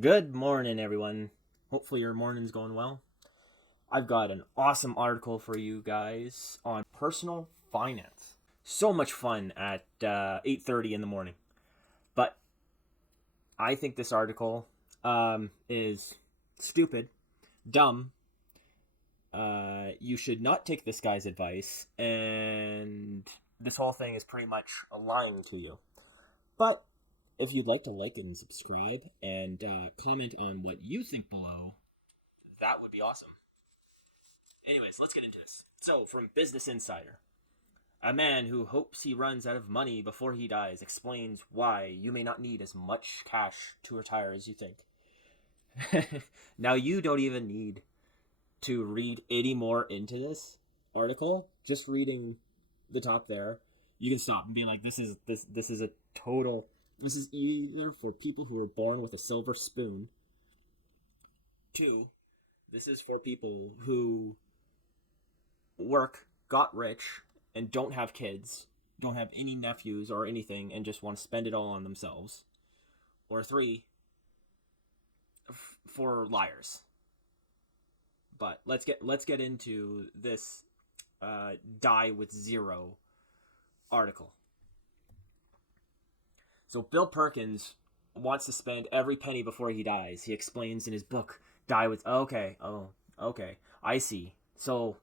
Good morning, everyone. Hopefully, your morning's going well. I've got an awesome article for you guys on personal finance. So much fun at 8:30 in the morning. But I think this article is stupid, dumb. You should not take this guy's advice, and this whole thing is pretty much lying to you. But if you'd like to like and subscribe and comment on what you think below, that would be awesome. Anyways, let's get into this. So, from Business Insider, a man who hopes he runs out of money before he dies explains why you may not need as much cash to retire as you think. Now, you don't even need to read any more into this article. Just reading the top there, you can stop and be like, this is a total. This is either for people who were born with a silver spoon. Two, this is for people who work, got rich, and don't have kids, don't have any nephews or anything, and just want to spend it all on themselves. Or three, for liars. But let's get into this die with zero article. So Bill Perkins wants to spend every penny before he dies. He explains in his book, Die with okay, I see. So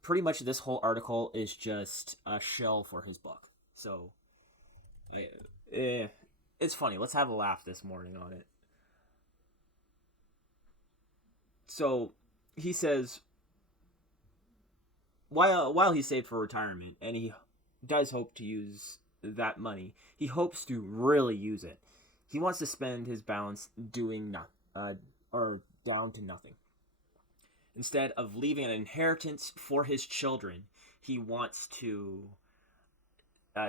pretty much this whole article is just a shell for his book. So, eh, it's funny. Let's have a laugh this morning on it. So, he says while he saved for retirement, and he does hope to use that money, he hopes to really use it. He wants to spend his balance doing nothing, or down to nothing. Instead of leaving an inheritance for his children, he wants to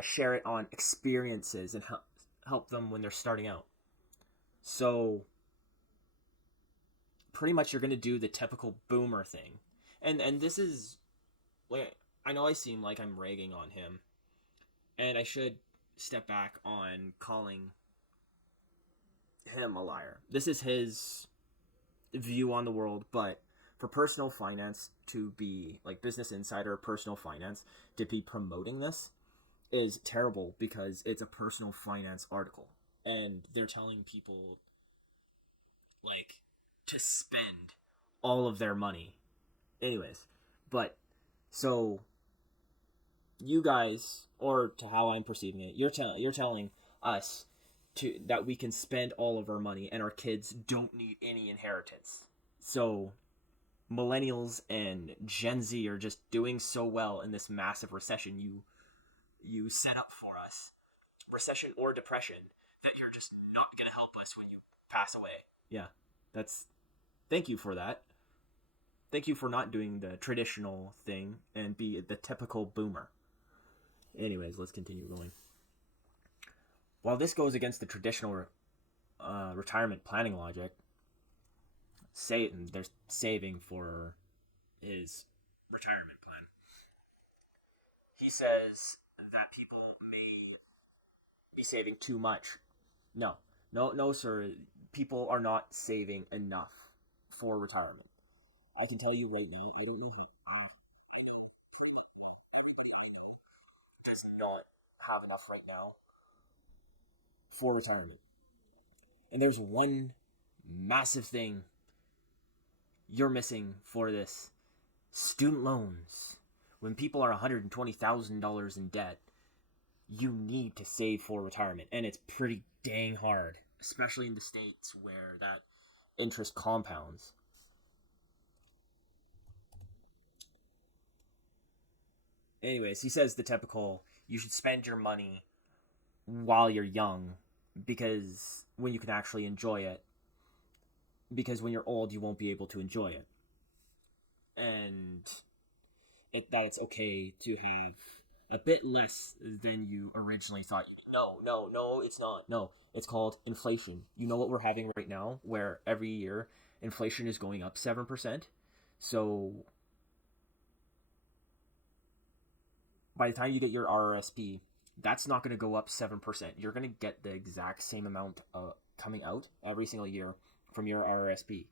share it on experiences and help them when they're starting out. So pretty much you're going to do the typical boomer thing. And this is like, I know I seem like I'm ragging on him, and I should step back on calling him a liar. This is his view on the world, but for personal finance to be like Business Insider, personal finance to be promoting this is terrible because it's a personal finance article and they're telling people like to spend all of their money. Anyways, but so you guys, or to how I'm perceiving it, you're telling us to that we can spend all of our money and our kids don't need any inheritance. So millennials and Gen Z are just doing so well in this massive recession you set up for us, recession or depression, that you're just not gonna help us when you pass away. Yeah, that's thank you for that. Thank you for not doing the traditional thing and be the typical boomer. Anyways, let's continue going. While this goes against the traditional retirement planning logic, they're saving for his retirement plan. He says that people may be saving too much. No, no, sir. People are not saving enough for retirement. I can tell you right now, I don't know how. Does not have enough right now for retirement. And there's one massive thing you're missing for this: student loans. When people are $120,000 in debt, you need to save for retirement, and it's pretty dang hard, especially in the states where that interest compounds. Anyways, he says the typical you should spend your money while you're young because when you can actually enjoy it, because when you're old you won't be able to enjoy it. And that it's okay to have a bit less than you originally thought. No, it's not. No, it's called inflation. You know what we're having right now, where every year inflation is going up 7%. So by the time you get your RRSP, that's not going to go up 7%. You're going to get the exact same amount coming out every single year from your RRSP.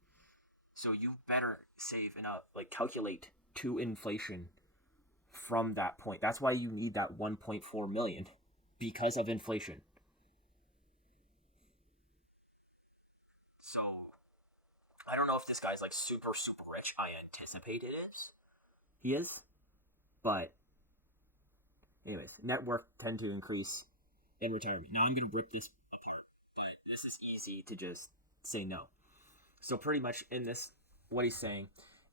So you better save enough, like calculate to inflation from that point. That's why you need that 1.4 million because of inflation. So I don't know if this guy's like super rich. I anticipate it is. He is, but anyways, net worth tend to increase in retirement. Now I'm gonna rip this apart, but this is easy to just say no. So pretty much in this, what he's saying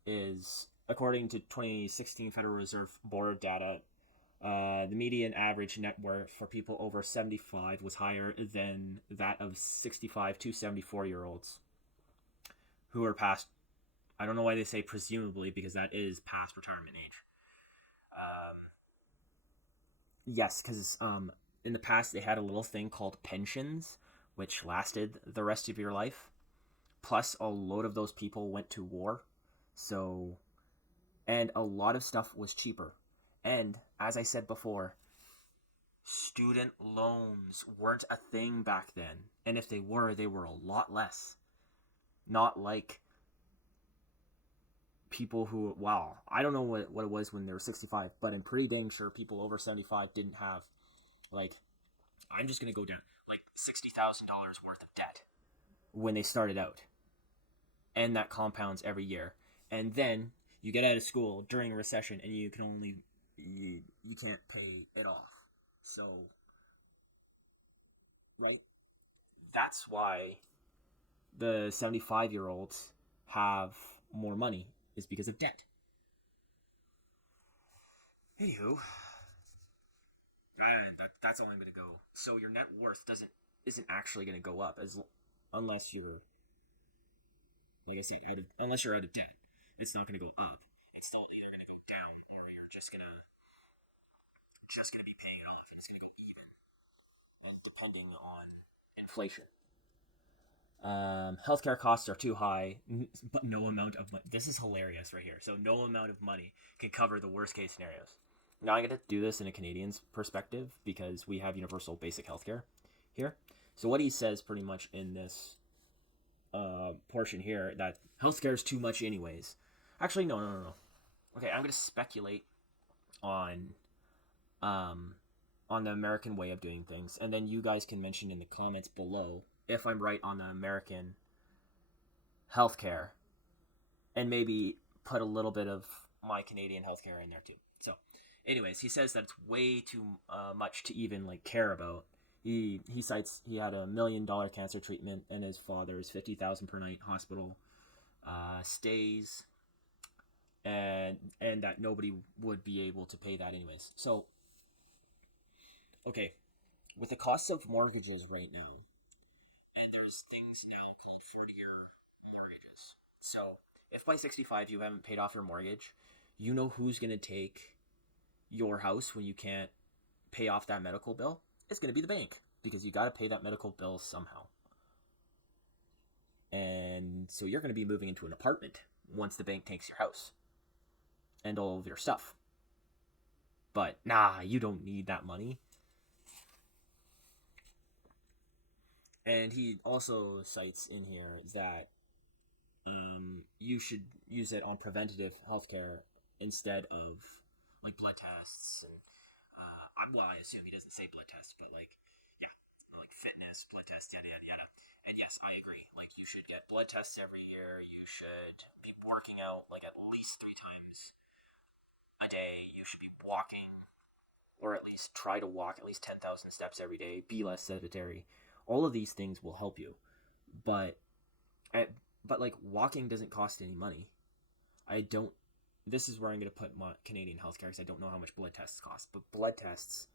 is, according to 2016 Federal Reserve Board data, the median average net worth for people over 75 was higher than that of 65 to 74-year-olds who are past. I don't know why they say presumably, because that is past retirement age. Um, yes, because in the past they had a little thing called pensions, which lasted the rest of your life. Plus, a load of those people went to war. So, and a lot of stuff was cheaper. And as I said before, student loans weren't a thing back then. And if they were a lot less. Not like people who, wow, I don't know what it was when they were 65, but I'm pretty dang sure people over 75 didn't have, like, I'm just going to go down, like $60,000 worth of debt when they started out. And that compounds every year. And then you get out of school during a recession and you can only, you can't pay it off. So, right? That's why the 75-year-olds have more money, is because of debt. Anywho, that's all I'm gonna go. So your net worth isn't actually gonna go up unless you're, like I say, unless you're out of debt. It's not gonna go up. It's still either gonna go down, or you're just gonna be paying it off, and it's gonna go even, depending on inflation. Healthcare costs are too high, but no amount of money. This is hilarious right here. So no amount of money can cover the worst case scenarios. Now I'm gonna do this in a Canadian's perspective because we have universal basic healthcare here. So what he says pretty much in this portion here, that healthcare is too much anyways. Actually, no. Okay, I'm gonna speculate on um on the American way of doing things, and then you guys can mention in the comments below if I'm right on the American healthcare, and maybe put a little bit of my Canadian healthcare in there too. So, anyways, he says that it's way too much to even like care about. He cites he had $1 million cancer treatment, and his father's 50,000 per night hospital stays, and that nobody would be able to pay that anyways. So, okay, with the cost of mortgages right now, and there's things now called 40-year mortgages. So if by 65 you haven't paid off your mortgage, you know who's going to take your house when you can't pay off that medical bill? It's going to be the bank, because you got to pay that medical bill somehow. And so you're going to be moving into an apartment once the bank takes your house and all of your stuff. But nah, you don't need that money. And he also cites in here that you should use it on preventative healthcare instead of like blood tests and I assume he doesn't say blood tests, but like, yeah, like fitness blood tests, yada yada yada. And yes, I agree. Like, you should get blood tests every year. You should be working out like at least 3 times a day. You should be walking, or at least try to walk at least 10,000 steps every day. Be less sedentary. All of these things will help you, but like, walking doesn't cost any money. I don't. This is where I'm going to put my Canadian healthcare, because I don't know how much blood tests cost. But blood tests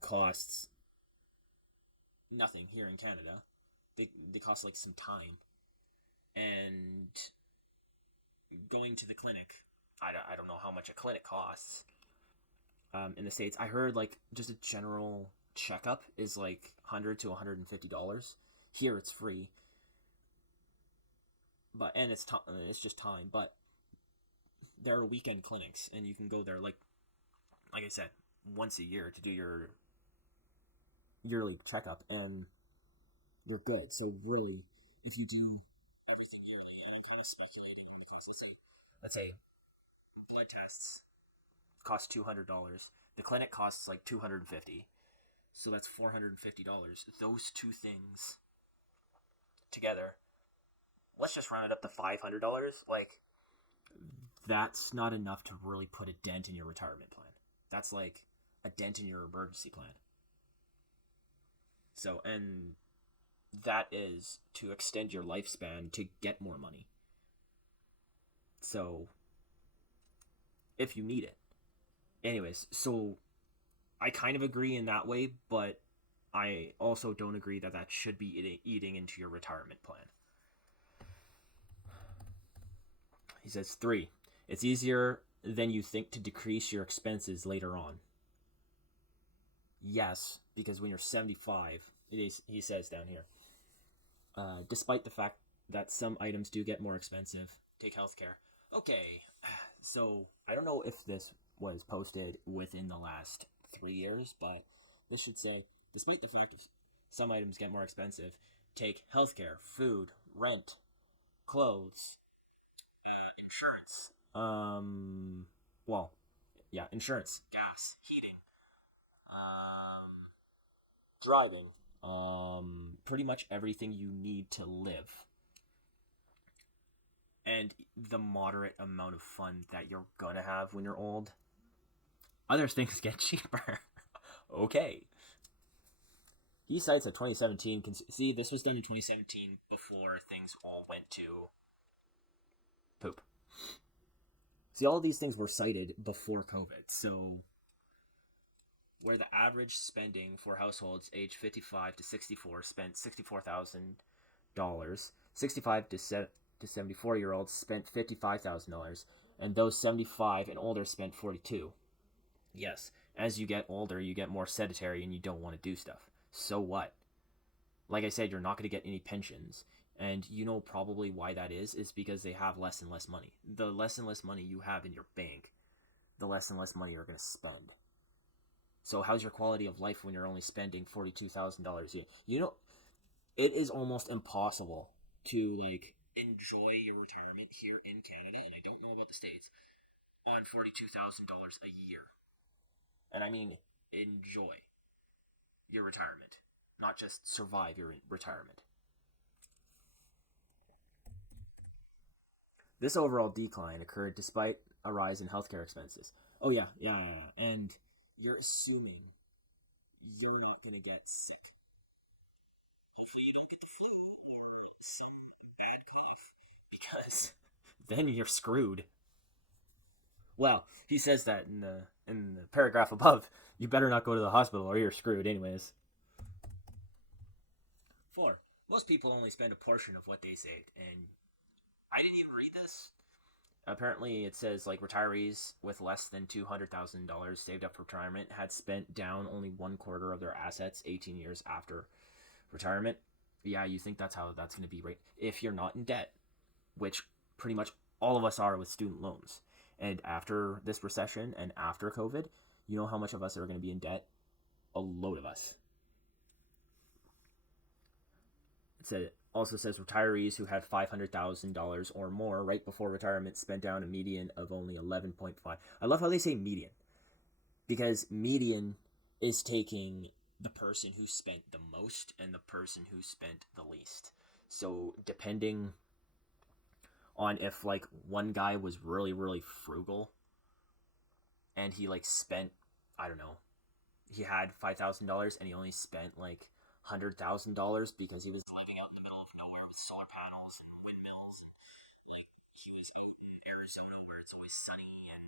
costs nothing here in Canada. They cost like some time, and going to the clinic, I don't know how much a clinic costs. In the States, I heard like just a general checkup is like $100 to $150. Here it's free, but and it's just time. But there are weekend clinics, and you can go there like I said, once a year to do your yearly checkup, and you're good. So really, if you do everything yearly, and I'm kind of speculating on the cost. Let's say blood tests cost $200. The clinic costs like 250. So that's $450. Those two things together, let's just round it up to $500. Like, that's not enough to really put a dent in your retirement plan. That's like a dent in your emergency plan. So, and that is to extend your lifespan to get more money. So, if you need it. Anyways, so I kind of agree in that way, but I also don't agree that that should be eating into your retirement plan. He says, three, it's easier than you think to decrease your expenses later on. Yes, because when you're 75, he says down here, despite the fact that some items do get more expensive, take healthcare. Okay, so I don't know if this was posted within the last 3 years, but this should say, despite the fact that some items get more expensive, take healthcare, food, rent, clothes, insurance. Well, yeah, insurance, gas, heating, driving, pretty much everything you need to live, and the moderate amount of fun that you're gonna have when you're old. Other things get cheaper. Okay. He cites a 2017. See, this was done in 2017 before things all went to poop. See, all of these things were cited before COVID. So, where the average spending for households aged 55 to 64 spent $64,000, 65 to 74-year-olds spent $55,000, and those 75 and older spent 42. Yes, as you get older, you get more sedentary and you don't want to do stuff. So what? Like I said, you're not going to get any pensions. And you know probably why that is because they have less and less money. The less and less money you have in your bank, the less and less money you're going to spend. So how's your quality of life when you're only spending $42,000 a year? You know, it is almost impossible to like enjoy your retirement here in Canada, and I don't know about the States, on $42,000 a year. And I mean enjoy your retirement, not just survive your retirement. This overall decline occurred despite a rise in healthcare expenses. Oh yeah. And you're assuming you're not gonna get sick. Hopefully you don't get the flu or some bad cough, because then you're screwed. Well, he says that in the paragraph above. You better not go to the hospital or you're screwed anyways. 4. Most people only spend a portion of what they saved, and I didn't even read this. Apparently, it says like retirees with less than $200,000 saved up for retirement had spent down only 1/4 of their assets 18 years after retirement. Yeah, you think that's how that's going to be, right? If you're not in debt, which pretty much all of us are with student loans. And after this recession and after COVID, you know how much of us are going to be in debt? A load of us. It also says retirees who had $500,000 or more right before retirement spent down a median of only 11.5. I love how they say median, because median is taking the person who spent the most and the person who spent the least. So depending on if like one guy was really frugal and he like spent, I don't know, he had $5,000 and he only spent like $100,000 because he was living out in the middle of nowhere with solar panels and windmills, and like he was out in Arizona where it's always sunny and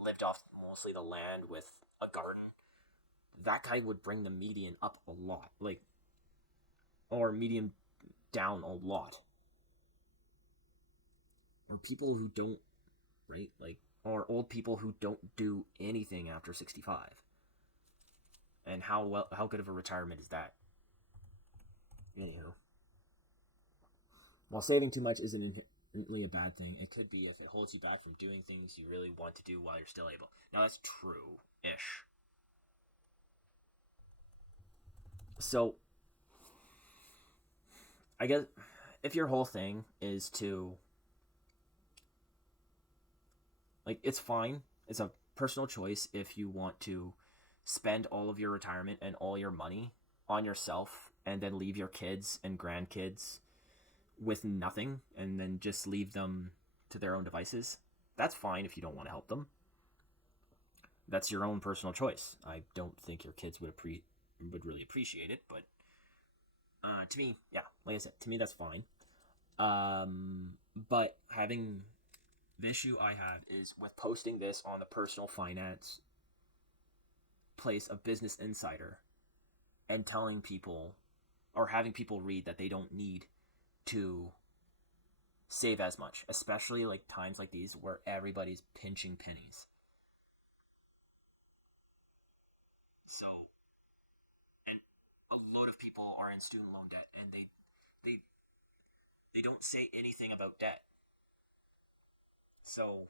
lived off mostly the land with a garden. That guy would bring the median up a lot, like, or median down a lot. Or people who don't, right, like, or old people who don't do anything after 65. And how good of a retirement is that? Anyhow, while saving too much isn't inherently a bad thing, it could be if it holds you back from doing things you really want to do while you're still able. Now that's true-ish. So I guess if your whole thing is to, like, it's fine. It's a personal choice if you want to spend all of your retirement and all your money on yourself and then leave your kids and grandkids with nothing and then just leave them to their own devices. That's fine if you don't want to help them. That's your own personal choice. I don't think your kids would really appreciate it, but to me, yeah, like I said, to me that's fine. But having the issue I have is with posting this on the personal finance place of Business Insider and telling people or having people read that they don't need to save as much, especially like times like these where everybody's pinching pennies. So, and a load of people are in student loan debt, and they they don't say anything about debt. So,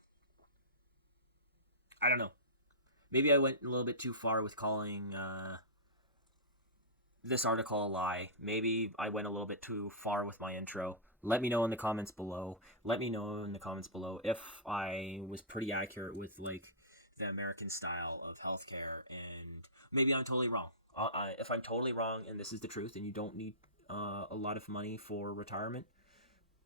I don't know. Maybe I went a little bit too far with calling this article a lie. Maybe I went a little bit too far with my intro. Let me know in the comments below. Let me know in the comments below if I was pretty accurate with like the American style of healthcare, and maybe I'm totally wrong. If I'm totally wrong and this is the truth, and you don't need a lot of money for retirement,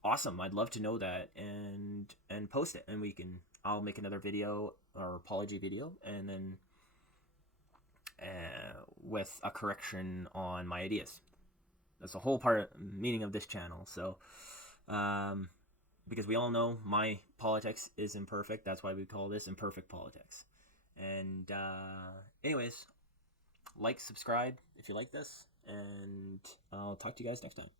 awesome. I'd love to know that and post it, and I'll make another video or apology video, and then with a correction on my ideas. That's the whole meaning of this channel. So, because we all know my politics is imperfect, that's why we call this imperfect politics. And anyways, like, subscribe if you like this, and I'll talk to you guys next time.